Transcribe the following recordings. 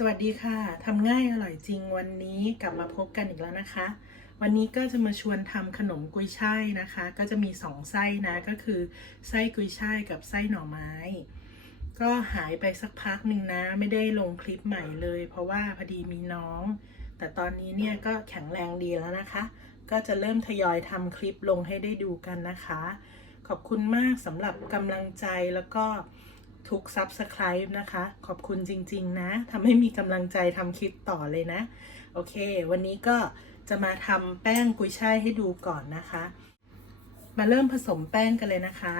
สวัสดีค่ะทำง่ายอร่อยจริงวันนี้กลับมาพบกันอีกแล้วนะคะ วันนี้ก็จะมาชวนทำขนมกุยช่ายนะคะ ก็จะมีสองไส้นะก็คือไส้กุยช่ายกับไส้หน่อไม้ ก็หายไปสักพักหนึ่งนะไม่ได้ลงคลิปใหม่เลย เพราะว่าพอดีมีน้อง แต่ตอนนี้เนี่ยก็แข็งแรงดีแล้วนะคะ ก็จะเริ่มทยอยทำคลิปลงให้ได้ดูกันนะคะ ขอบคุณมากสำหรับกำลังใจแล้วก็ ทุก Subscribe นะคะ ขอบคุณจริง ๆ นะทำให้มีกำลังใจทำคลิปต่อเลยนะ โอเค วันนี้ก็จะมาทำแป้งกุยช่ายให้ดูก่อนนะคะ มาเริ่มผสมแป้งกันเลยนะคะ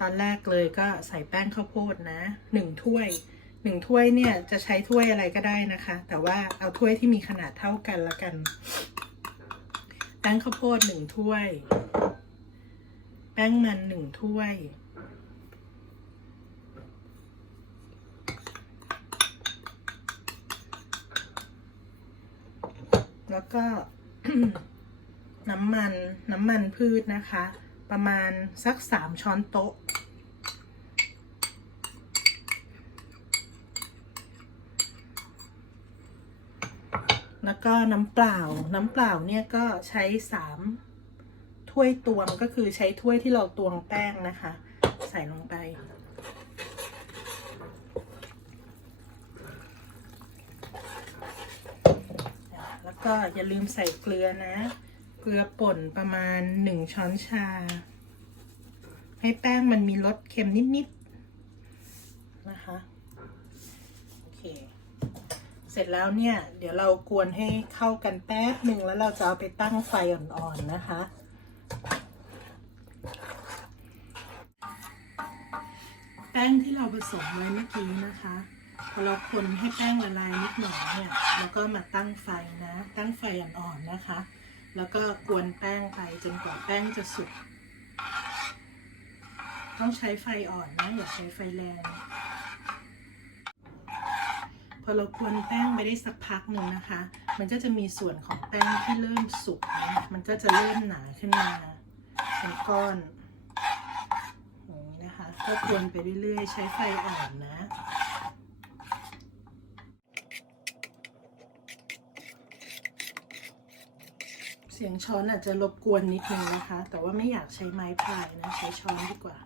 ตอนแรกเลยก็ใส่แป้งข้าวโพดนะหนึ่งถ้วยหนึ่งถ้วยเนี่ยจะใช้ถ้วยอะไรก็ได้นะคะ แต่ว่าเอาถ้วยที่มีขนาดเท่ากันละกันแป้งข้าวโพดหนึ่งถ้วย แป้งมันหนึ่งถ้วย แล้วก็น้ำมันน้ำมันพืชนะคะ ประมาณสักสามช้อนโต๊ะ แล้วก็น้ำเปล่า น้ำเปล่าเนี่ยก็ใช้สามถ้วยตวงก็คือใช้ถ้วยที่เราตวงแป้งนะคะ ใส่ลงไป แล้ว ก็อย่าลืมใส่เกลือนะ เกลือป่นประมาณหนึ่งช้อนชา ให้แป้งมันมีรสเค็มนิดๆนะคะโอเค เสร็จแล้วเนี่ย เดี๋ยวเรากวนให้เข้ากันแป๊บหนึ่งแล้วเราจะเอาไปตั้งไฟอ่อนๆนะคะแป้งที่เราผสมไว้เมื่อกี้นะคะ พอเราคนให้แป้งละลายนิดหน่อยเนี่ยแล้วก็มาตั้งไฟนะ ตั้งไฟอ่อนๆนะคะ แล้วก็กวนแป้งไปจนกว่าแป้งจะสุกต้องใช้ไฟอ่อนนะอย่าใช้ไฟแรงพอเรากวนแป้งไปได้สักพักหนึ่งนะคะ มันก็จะมีส่วนของแป้งที่เริ่มสุกนะมันก็จะเริ่มหนาขึ้นมาเป็นก้อนอย่างนี้นะคะ ก็กวนไปเรื่อยๆ ใช้ไฟอ่อนนะ เสียงช้อนอาจจะรบกวนนิดนึงนะคะ แต่ว่าไม่อยากใช้ไม้พายนะ ใช้ช้อนดีกว่า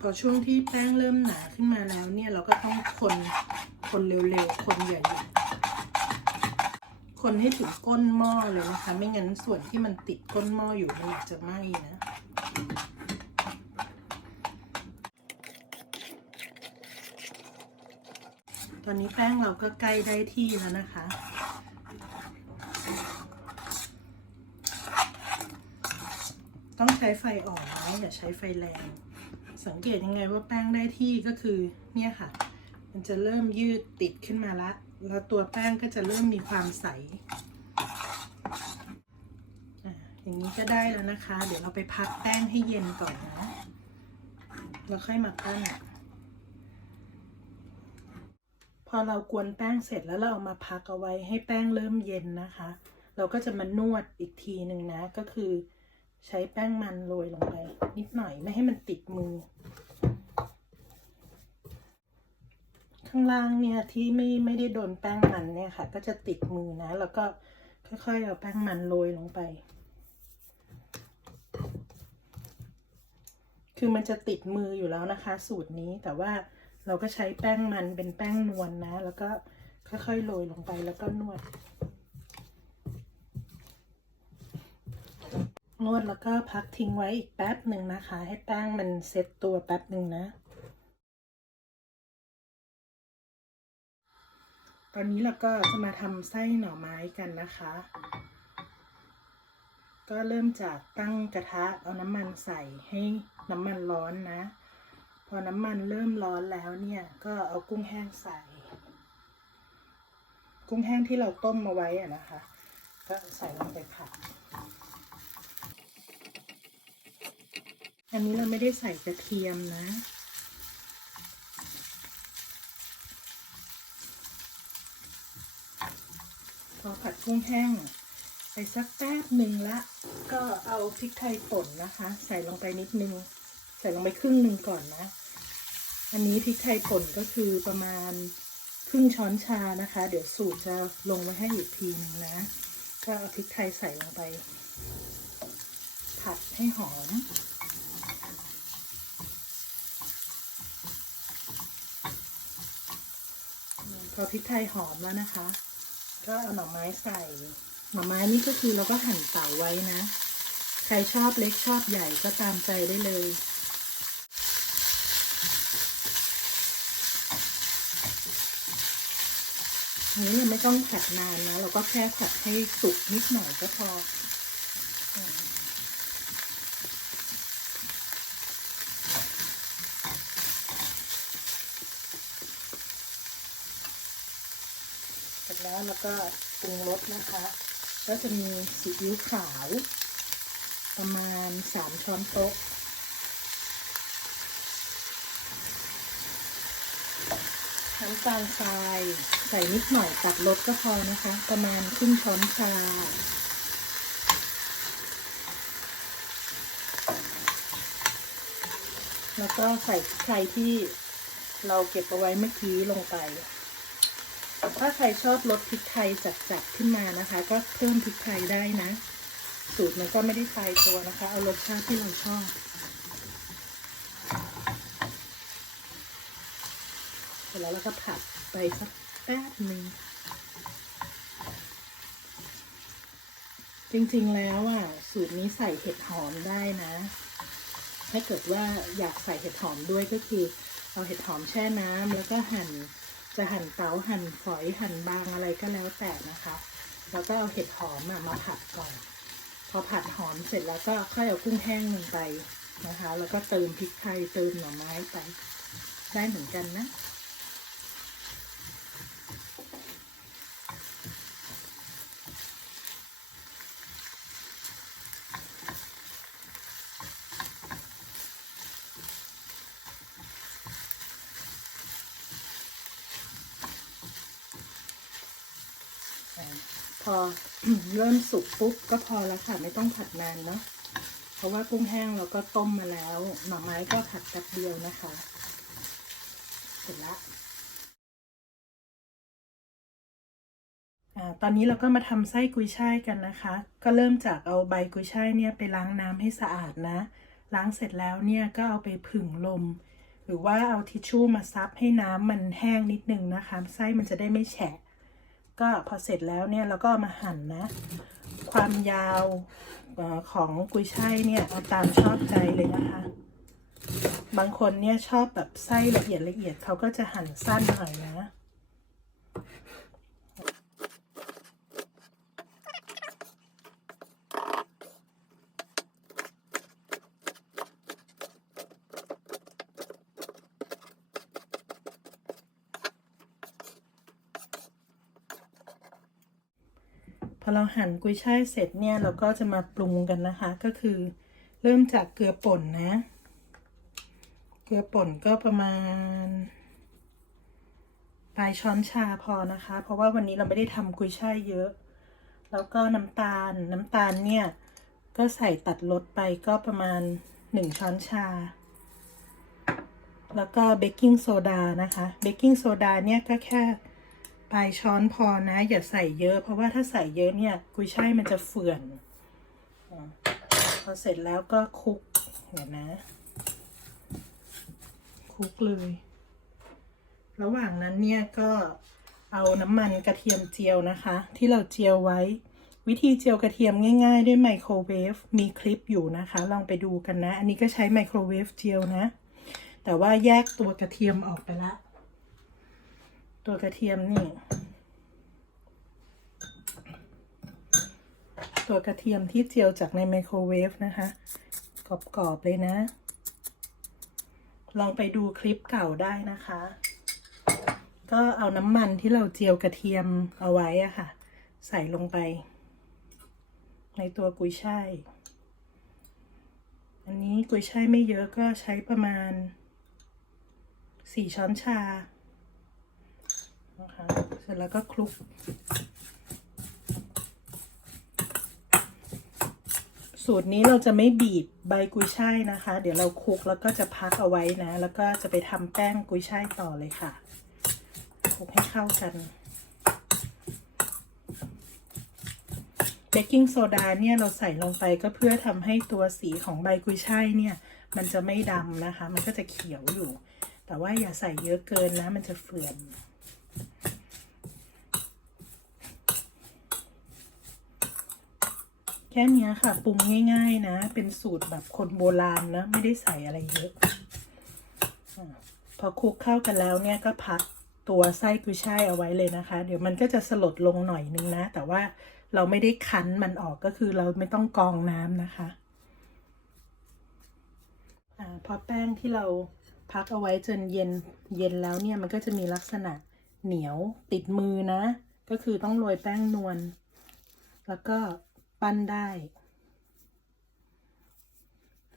พอช่วงที่แป้งเริ่มหนาขึ้นมาแล้วเนี่ยเราก็ต้องคนคนเร็วๆ คนใหญ่ๆ คนให้ถึงก้นหม้อเลยนะคะ ไม่งั้นส่วนที่มันติดก้นหม้ออยู่มันอาจจะไหม้นะ อนนี้แป้งเราก็ใกล้ได้ที่แล้วนะคะ ต้องใช้ไฟอ่อนนะอย่าใช้ไฟแรง สังเกตยังไงว่าแป้งได้ที่ก็คือเนี่ยค่ะ มันจะเริ่มยืดติดขึ้นมาละ แล้วตัวแป้งก็จะเริ่มมีความใสอย่างนี้ก็ได้แล้วนะคะ เดี๋ยวเราไปพักแป้งให้เย็นก่อนนะ แล้วค่อยมาปั้น พอเรากวนแป้งเสร็จแล้วเราเอามาพักเอาไว้ให้แป้งเริ่มเย็นนะคะ เราก็จะมานวดอีกทีหนึ่งนะ ก็คือใช้แป้งมันโรยลงไป นิดหน่อยไม่ให้มันติดมือ ข้างล่างเนี่ยที่ไม่ไม่ได้โดนแป้งมันเนี่ยค่ะ ก็จะติดมือนะ แล้วก็ค่อยๆเอาแป้งมันโรยลงไป คือมันจะติดมืออยู่แล้วนะคะ สูตรนี้แต่ว่า เราก็ใช้แป้งมันเป็นแป้งนวลนะ แล้วก็ค่อยๆโรยลงไปแล้วก็นวด นวดแล้วก็พักทิ้งไว้อีกแป๊บหนึ่งนะคะ ให้แป้งมันเซ็ตตัวแป๊บหนึ่งนะ ตอนนี้เราก็จะมาทำไส้หน่อไม้กันนะคะ ก็เริ่มจากตั้งกระทะเอาน้ำมันใส่ให้น้ำมันร้อนนะ พอน้ำมันเริ่มร้อนแล้วเนี่ย ก็เอากุ้งแห้งใส่ กุ้งแห้งที่เราต้มมาไว้อะนะคะ ก็ใส่ลงไปผัดอันนี้เราไม่ได้ใส่กระเทียมนะ พอผัดกุ้งแห้งไปสักแป๊บหนึ่งละ ก็เอาพริกไทยป่นนะคะ ใส่ลงไปนิดนึง ใส่ลงไปครึ่งหนึ่งก่อนนะ อันนี้พริกไทยป่นก็คือประมาณครึ่งช้อนชานะคะ เดี๋ยวสูตรจะลงไว้ให้อีกทีหนึ่งนะ ก็เอาพริกไทยใส่ลงไป ผัดให้หอมพอพริกไทยหอมแล้วนะคะ ก็เอาหน่อไม้ใส่ หน่อไม้นี่ก็คือเราก็หั่นเต๋าไว้นะ ใครชอบเล็กชอบใหญ่ก็ตามใจได้เลย อันนี้ยังไม่ต้องผัดนานนะ เราก็แค่ผัดให้สุกนิดหน่อยก็พอเสร็จแล้วแล้วก็ปรุงรสนะคะ ก็จะมีซีอิ๊วขาว ประมาณสามช้อนโต๊ะ น้ำตาลทรายใส่นิดหน่อยตัดรสก็พอนะคะ ประมาณครึ่งช้อนชาแล้วก็ใส่พริกไทยที่เราเก็บเอาไว้เมื่อกี้ลงไป ถ้าใครชอบรสพริกไทยจัดๆขึ้นมานะคะ ก็เพิ่มพริกไทยได้นะ สูตรมันก็ไม่ได้ตายตัวนะคะ เอารสชาติที่เราชอบ เส ร็จแล้วเราก็ผัดไปสักแป๊บหนึ่งจริงๆแล้วอะสูตรนี้ใส่เห็ดหอมได้นะ ถ้าเกิดว่าอยากใส่เห็ดหอมด้วยก็คือ เอาเห็ดหอมแช่น้ำแล้วก็หั่นจะหั่นเตาหั่นฝอยหั่นบางอะไรก็แล้วแต่นะคะแล้วก็เอาเห็ดหอมอะมาผัดก่อน พอผัดหอมเสร็จแล้วก็ค่อยเอากุ้งแห้งลงไปนะคะ แล้วก็เติมพริกไทยเติมหน่อไม้ไป ได้เหมือนกันนะ พ อเริ่มสุกปุ๊บก็พอแล้วค่ะไม่ต้องผัดนานเนาะเพราะว่ากุ้งแห้งเราก็ต้มมาแล้ว หน่อไม้ก็ผัดแป๊บเดียวนะคะ เสร็จละอ่าตอนนี้เราก็มาทำไส้กุยช่ายกันนะคะ ก็เริ่มจากเอาใบกุยช่ายเนี่ยไปล้างน้ำให้สะอาดนะ ล้างเสร็จแล้วเนี่ยก็เอาไปผึ่งลม หรือว่าเอาทิชชู่มาซับให้น้ำมันแห้งนิดนึงนะคะ ไส้มันจะได้ไม่แฉะ ก็พอเสร็จแล้วเนี่ยเราก็มาหั่นนะ ความยาวอของกุยช่ายเนี่ยเอาตามชอบใจเลยนะคะ บางคนเนี่ยชอบแบบไส้ละเอียดละเอียดเขาก็จะหั่นสั้นหน่อยนะ อเราหั่นกุยช่ายเสร็จเนี่ยเราก็จะมาปรุงกันนะคะ ก็คือเริ่มจากเกลือป่นนะ เกลือป่นก็ประมาณปลายช้อนชาพอนะคะ เพราะว่าวันนี้เราไม่ได้ทำกุยช่ายเยอะ แล้วก็น้ำตาลน้ำตาลเนี่ยก็ใส่ตัดลดไปก็ประมาณหนึ่งช้อนชา แล้วก็เบกกิ้งโซดานะคะ เบกกิ้งโซดาเนี่ยก็แค่ ปลายช้อนพอนะ อย่าใส่เยอะ เพราะว่าถ้าใส่เยอะเนี่ย กุยช่ายมันจะเฟื่อนพอเสร็จแล้วก็คลุกเดี๋ยวนะคลุกเลย ระหว่างนั้นเนี่ยก็เอาน้ำมันกระเทียมเจียวนะคะ ที่เราเจียวไว้ วิธีเจียวกระเทียมง่ายๆ ด้วยไมโครเวฟมีคลิปอยู่นะคะ ลองไปดูกันนะ อันนี้ก็ใช้ไมโครเวฟเจียวนะ แต่ว่าแยกตัวกระเทียมออกไปละ ตัวกระเทียมนี่ ตัวกระเทียมที่เจียวจากในไมโครเวฟนะคะ กรอบๆเลยนะ ลองไปดูคลิปเก่าได้นะคะ ก็เอาน้ำมันที่เราเจียวกระเทียมเอาไว้อะค่ะ ใส่ลงไป ในตัวกุยช่าย อันนี้กุยช่ายไม่เยอะก็ใช้ประมาณสี่ช้อนชา ร็จแล้วก็คลุก สูตรนี้เราจะไม่บีบใบกุยช่ายนะคะ เดี๋ยวเราคลุกแล้วก็จะพักเอาไว้นะ แล้วก็จะไปทำแป้งกุยช่ายต่อเลยค่ะคลุกให้เข้ากันเบกกิ้งโซดาเนี่ยเราใส่ลงไปก็เพื่อทำให้ตัวสีของใบกุยช่ายเนี่ย มันจะไม่ดำนะคะ มันก็จะเขียวอยู่ แต่ว่าอย่าใส่เยอะเกินนะ มันจะเฟื่อน ค่นี้ค่ะปรุงง่าย ๆ นะ เป็นสูตรแบบคนโบราณนะ ไม่ได้ใส่อะไรเยอะพอคลุกเข้ากันแล้วเนี่ยก็พักตัวไส้กุยช่ายเอาไว้เลยนะคะ เดี๋ยวมันก็จะสลดลงหน่อยนึงนะ แต่ว่าเราไม่ได้คั้นมันออกก็คือเราไม่ต้องกองน้ำนะคะอพอแป้งที่เราพักเอาไว้จนเย็นเย็นแล้วเนี่ยมันก็จะมีลักษณะเหนียวติดมือนะ ก็คือต้องโรยแป้งนวลแล้วก็ ปั้นได้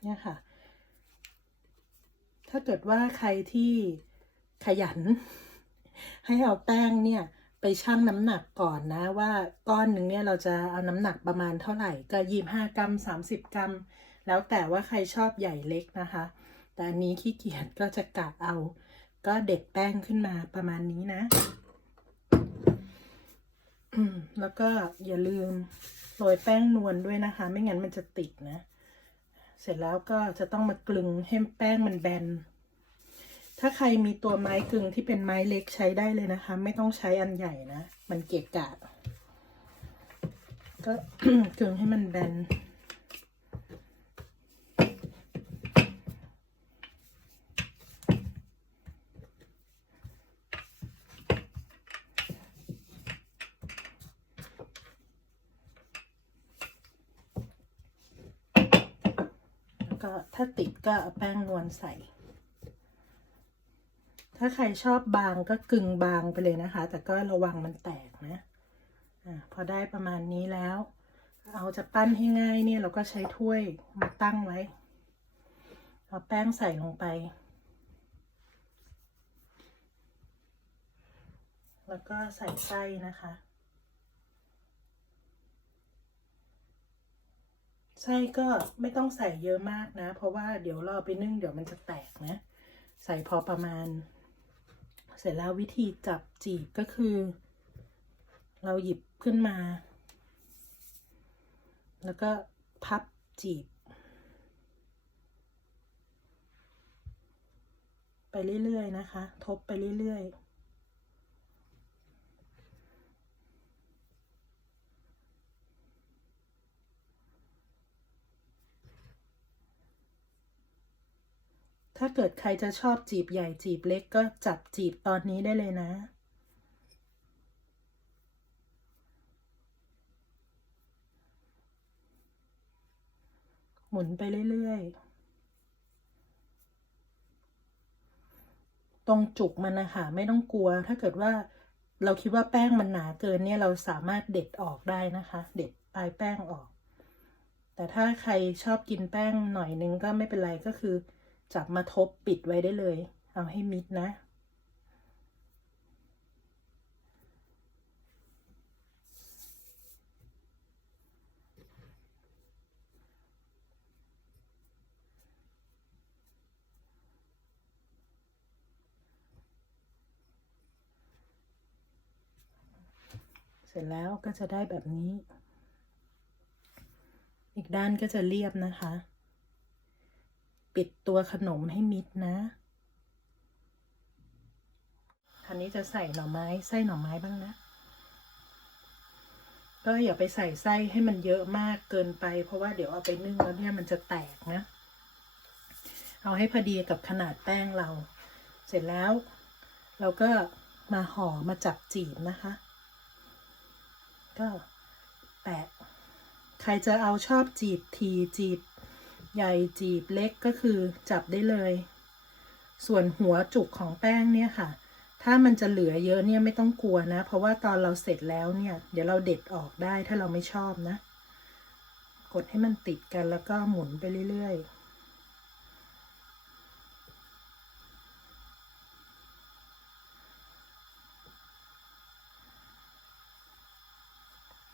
เนี่ยค่ะ ถ้าเกิดว่าใครที่ขยัน ให้เอาแป้งเนี่ยไปชั่งน้ำหนักก่อนนะว่าก้อนหนึ่งเนี่ยเราจะเอาน้ำหนักประมาณเท่าไหร่ก็ยี่ห้ากรัมสามสิบกรัม แล้วแต่ว่าใครชอบใหญ่เล็กนะคะ แต่อันนี้ขี้เกียจก็จะกะเอา ก็เด็ดแป้งขึ้นมาประมาณนี้นะแล้วก็อย่าลืม โรยแป้งนวลด้วยนะคะ ไม่งั้นมันจะติดนะ เสร็จแล้วก็จะต้องมากลึงให้แป้งมันแบน ถ้าใครมีตัวไม้กลึงที่เป็นไม้เล็กใช้ได้เลยนะคะ ไม่ต้องใช้อันใหญ่นะ มันเกะกะ ก็กลึงให้มันแบน แล้วก็ ถ้าติดก็เอาแป้งนวลใส่ ถ้าใครชอบบางก็กึ่งบางไปเลยนะคะ แต่ก็ระวังมันแตกนะอะพอได้ประมาณนี้แล้ว เอาจะปั้นให้ง่ายเนี่ยเราก็ใช้ถ้วยมาตั้งไว้ เอาแป้งใส่ลงไป แล้วก็ใส่ไส้นะคะ ไส้ก็ไม่ต้องใส่เยอะมากนะ เพราะว่าเดี๋ยวเราเอไปนึ่งเดี๋ยวมันจะแตกนะ ใส่พอประมาณ เสร็จแล้ววิธีจับจีบก็คือ เราหยิบขึ้นมา แล้วก็พับจีบ ไปเรื่อยๆนะคะ ทบไปเรื่อยๆ เกิดใครจะชอบจีบใหญ่จีบเล็กก็จับจีบตอนนี้ได้เลยนะ หมุนไปเรื่อยๆ ตรงจุกมันนะคะไม่ต้องกลัว ถ้าเกิดว่าเราคิดว่าแป้งมันหนาเกินเนี่ยเราสามารถเด็ดออกได้นะคะ เด็ดปลายแป้งออก แต่ถ้าใครชอบกินแป้งหน่อยนึงก็ไม่เป็นไรก็คือ จับมาทบปิดไว้ได้เลย เอาให้มิดนะ เสร็จแล้วก็จะได้แบบนี้ อีกด้านก็จะเรียบนะคะ ปิดตัวขนมให้มิดนะคันนี้จะใส่หน่อไม้ไส้หน่อไม้บ้างนะ ก็อย่าไปใส่ไส้ให้มันเยอะมากเกินไป เพราะว่าเดี๋ยวเอาไปนึ่งแล้วเนี่ยมันจะแตกนะ เอาให้พอดีกับขนาดแป้งเรา เสร็จแล้ว เราก็มาห่อมาจับจีบนะคะ ก็แปะ ใครจะเอาชอบจีบทีจีบ ใหญ่จีบเล็กก็คือจับได้เลย ส่วนหัวจุกของแป้งเนี่ยค่ะ ถ้ามันจะเหลือเยอะเนี่ยไม่ต้องกลัวนะ เพราะว่าตอนเราเสร็จแล้วเนี่ย เดี๋ยวเราเด็ดออกได้ถ้าเราไม่ชอบนะ กดให้มันติดกันแล้วก็หมุนไปเรื่อยๆ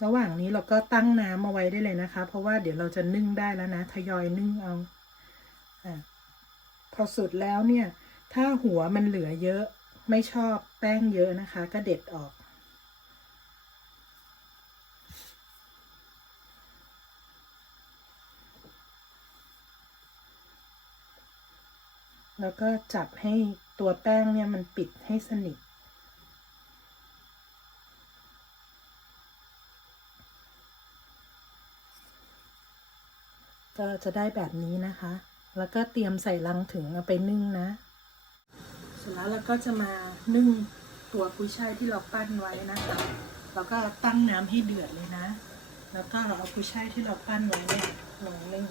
ระหว่างนี้เราก็ตั้งน้ำเอาไว้ได้เลยนะคะ เพราะว่าเดี๋ยวเราจะนึ่งได้แล้วนะ ทยอยนึ่งเอาอพอสุดแล้วเนี่ย ถ้าหัวมันเหลือเยอะ ไม่ชอบแป้งเยอะนะคะ ก็เด็ดออก แล้วก็จับให้ตัวแป้งเนี่ยมันปิดให้สนิท ก็จะได้แบบนี้นะคะ แล้วก็เตรียมใส่ลังถึงเอาไปนึ่งนะ เสร็จแล้วเราก็จะมานึ่งตัวกุ้ยช่ายที่เราปั้นไว้นะคะแล้วก็ตั้งน้ำให้เดือดเลยนะ แล้วก็เอากุ้ยช่ายที่เราปั้นไว้เนี่ยลงนึ่ง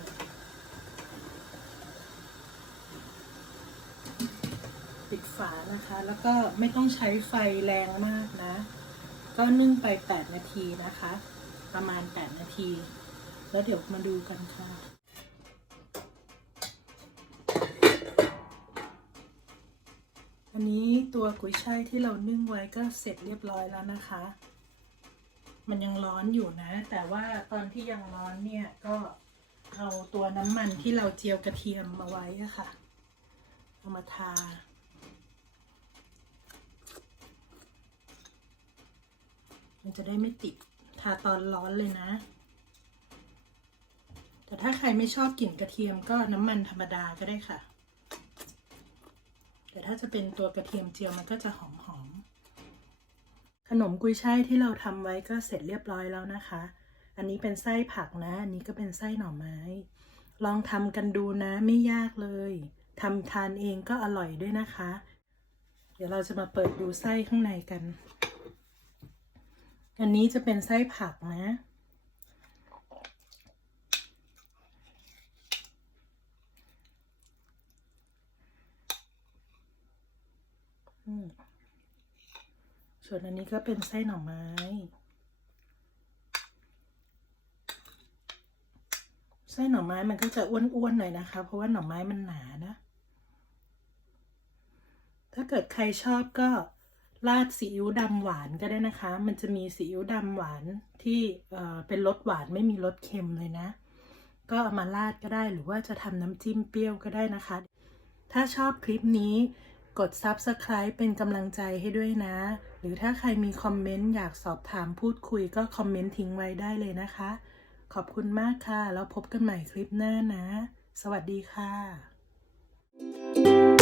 ปิดฝานะคะ แล้วก็ไม่ต้องใช้ไฟแรงมากนะ ก็นึ่งไป 8 นาทีนะคะ ประมาณ 8 นาที แล้วเดี๋ยวมาดูกันค่ะ อันนี้ตัวกุยช่ายที่เรานึ่งไว้ก็เสร็จเรียบร้อยแล้วนะคะ มันยังร้อนอยู่นะ แต่ว่าตอนที่ยังร้อนเนี่ยก็เอาตัวน้ำมันที่เราเจียวกระเทียมมาไว้อะค่ะ เอามาทา มันจะได้ไม่ติด ทาตอนร้อนเลยนะ แต่ถ้าใครไม่ชอบกลิ่นกระเทียมก็น้ำมันธรรมดาก็ได้ค่ะ แต่ถ้าจะเป็นตัวกระเทียมเจียวมันก็จะหอมหอมๆขนมกุยช่ายที่เราทำไว้ก็เสร็จเรียบร้อยแล้วนะคะ อันนี้เป็นไส้ผักนะ อันนี้ก็เป็นไส้หน่อไม้ ลองทำกันดูนะไม่ยากเลยทำทานเองก็อร่อยด้วยนะคะ เดี๋ยวเราจะมาเปิดดูไส้ข้างในกัน อันนี้จะเป็นไส้ผักนะ อืม ส่วนอันนี้ก็เป็นไส้หน่อไม้ ไส้หน่อไม้มันก็จะอ้วนๆหน่อยนะคะ เพราะว่าหน่อไม้มันหนานะ ถ้าเกิดใครชอบก็ราดซีอิ๊วดำหวานก็ได้นะคะ มันจะมีซีอิ๊วดำหวานที่เอ่อเป็นรสหวานไม่มีรสเค็มเลยนะ ก็เอามาราดก็ได้หรือว่าจะทำน้ำจิ้มเปรี้ยวก็ได้นะคะ ถ้าชอบคลิปนี้ กด Subscribe เป็นกำลังใจให้ด้วยนะ หรือถ้าใครมีคอมเมนต์อยากสอบถามพูดคุยก็คอมเมนต์ทิ้งไว้ได้เลยนะคะ ขอบคุณมากค่ะ แล้วพบกันใหม่คลิปหน้านะ สวัสดีค่ะ